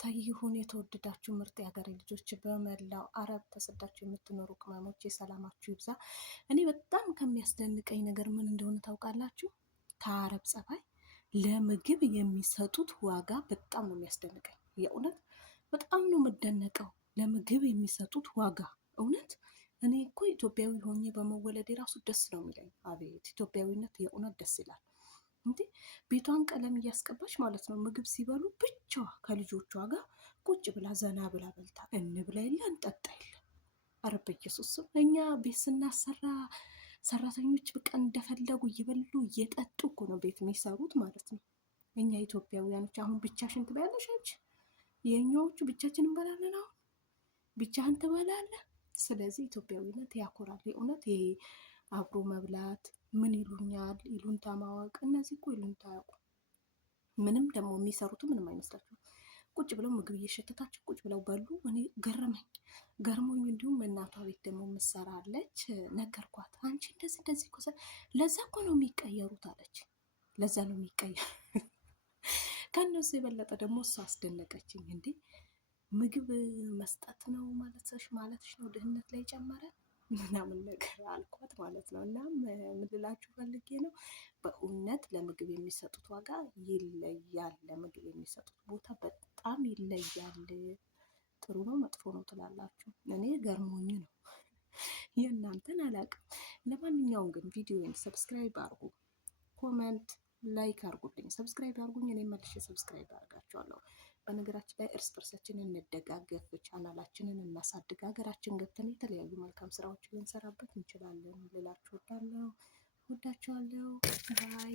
ሰላምታ ይሁን የተወደዳችሁ ምርጥ የሀገሬ ልጆች በመላው አረብ ተሰዳችሁ የምትኖሩ ቅመሞች ሰላማችሁ ይብዛ። እኔ በጣም ከሚያስደንቀኝ ነገር ምን እንደሆነ ታውቃላችሁ? ከአረብ ጸባይ ለምግብ የሚሰጡት ዋጋ በጣም ነው የሚያስደንቀኝ። የእውነት በጣም ነው የምደነቀው። ለምግብ የሚሰጡት ዋጋ እውነት እኔ እኮ ኢትዮጵያዊ ሆኜ በመወለድ የራሱ ደስ ነው የሚለኝ። አቤት ኢትዮጵያዊነት የእውነት ደስ ይላል። እንዴ ቤቷን ቀለም እያስቀባች ማለት ነው። ምግብ ሲበሉ ብቻዋ ከልጆቿ ጋር ቁጭ ብላ ዘና ብላ በልታ እንብላ የለ እንጠጣ የለ። ኧረ በኢየሱስ ስም እኛ ቤት ስናሰራ ሰራተኞች በቃ እንደፈለጉ እየበሉ እየጠጡ እኮ ነው ቤት የሚሰሩት ማለት ነው። እኛ ኢትዮጵያውያኖች አሁን ብቻሽን ትበያለሽ አንቺ? የኛዎቹ ብቻችን እንበላለን። አሁን ብቻህን ትበላለህ። ስለዚህ ኢትዮጵያዊነት ያኮራል። የእውነት ይሄ አብሮ መብላት ምን ይሉኛል ይሉንታ ማወቅ፣ እነዚህ እኮ ይሉንታ ያውቁ ምንም ደግሞ የሚሰሩት ምንም አይመስላችሁም። ቁጭ ብለው ምግብ እየሸተታቸው ቁጭ ብለው በሉ። እኔ ገርሞኝ እንዲሁም እናቷ ቤት ደግሞ ምሰራለች ነገርኳት። አንቺ እንደዚህ እኮ ለዛ እኮ ነው የሚቀየሩት አለች። ለዛ ነው የሚቀየሩ ከእነሱ የበለጠ ደግሞ እሷ አስደነቀችኝ። እንዴ ምግብ መስጠት ነው ማለትሽ ነው ድህነት ላይ ጨመረ ምናምን ነገር አልኳት ማለት ነው። እናም ምልላችሁ ፈልጌ ነው በእውነት ለምግብ የሚሰጡት ዋጋ ይለያል። ለምግብ የሚሰጡት ቦታ በጣም ይለያል። ጥሩ ነው መጥፎ ነው ትላላችሁ? እኔ ገርሞኝ ነው የእናንተን አላውቅም። ለማንኛውም ግን ቪዲዮውን ሰብስክራይብ አድርጉ፣ ኮመንት ላይክ አድርጉልኝ። ሰብስክራይብ አድርጉኝ፣ እኔ መልሼ ሰብስክራይብ አድርጋችኋለሁ። በነገራችን ላይ እርስ በርሳችንን እንደጋገፍ፣ ቻናላችንን እናሳድግ፣ ሀገራችን ገብተን የተለያዩ መልካም ስራዎችን ልንሰራበት እንችላለን ልላችሁ ወዳችኋለሁ። ባይ